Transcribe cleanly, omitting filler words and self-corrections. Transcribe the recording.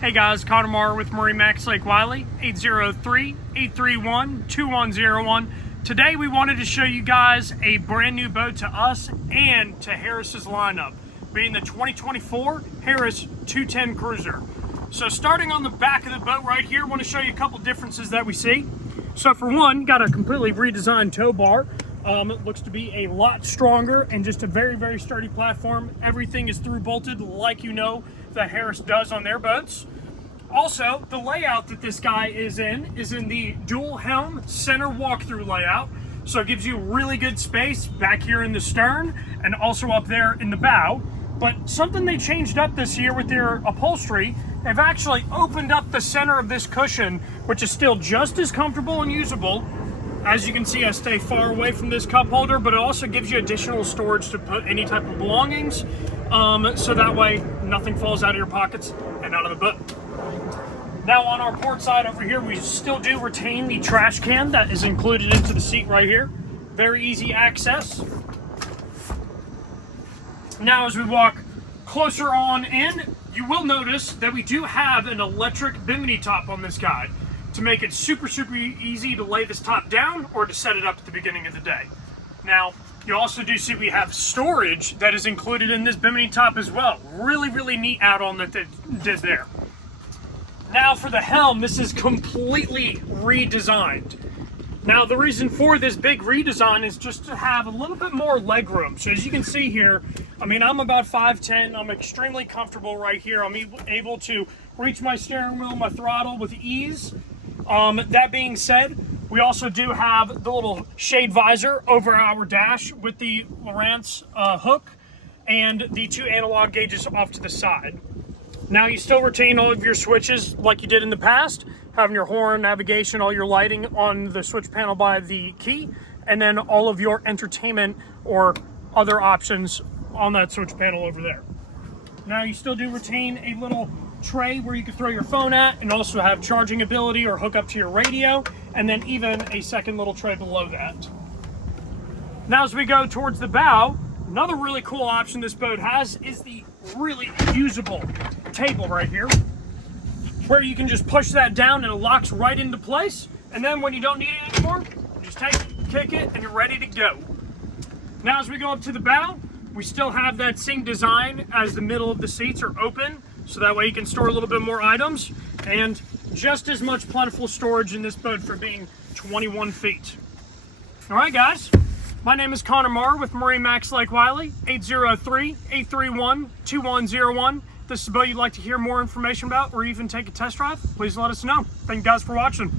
Hey guys, Connor with MarineMax Lake Wylie, 803-831-2101. Today we wanted to show you guys a brand new boat to us and to Harris's lineup, being the 2024 Harris 210 Cruiser. So starting on the back of the boat right here, I want to show you a couple differences that we see. So for one, got a completely redesigned tow bar. It looks to be a lot stronger and just a very, very sturdy platform. Everything is through bolted like you know that Harris does on their boats. Also, the layout that this guy is in the dual helm center walkthrough layout. So it gives you really good space back here in the stern and also up there in the bow. But something they changed up this year with their upholstery, they've actually opened up the center of this cushion, which is still just as comfortable and usable. As you can see, I stay far away from this cup holder, but it also gives you additional storage to put any type of belongings, so that way nothing falls out of your pockets and out of the boat. Now on our port side over here, we still do retain the trash can that is included into the seat right here. Very easy access. Now as we walk closer on in, you will notice that we do have an electric bimini top on this guy to make it super easy to lay this top down or to set it up at the beginning of the day. Now, you also do see we have storage that is included in this bimini top as well. Really neat add-on that they did there. Now for the helm, this is completely redesigned. Now the reason for this big redesign is just to have a little bit more leg room. So as you can see here, I mean, I'm about 5'10", I'm extremely comfortable right here. I'm able to reach my steering wheel, my throttle with ease. That being said, we also do have the little shade visor over our dash with the Lowrance hook and the 2 analog gauges off to the side. Now you still retain all of your switches like you did in the past, having your horn, navigation, all your lighting on the switch panel by the key, and then all of your entertainment or other options on that switch panel over there. Now you still do retain a little tray where you can throw your phone at and also have charging ability or hook up to your radio, and then even a second little tray below that. Now as we go towards the bow, another really cool option this boat has is the really usable table right here, where you can just push that down and it locks right into place, and then when you don't need it anymore, you just take it, kick it, and you're ready to go. Now as we go up to the bow, we still have that same design as the middle of the seats are open, so that way you can store a little bit more items, and just as much plentiful storage in this boat for being 21 feet. All right, guys, my name is Connor with MarineMax Lake Wylie, 803-831-2101. If this is a boat you'd like to hear more information about or even take a test drive, please let us know. Thank you guys for watching.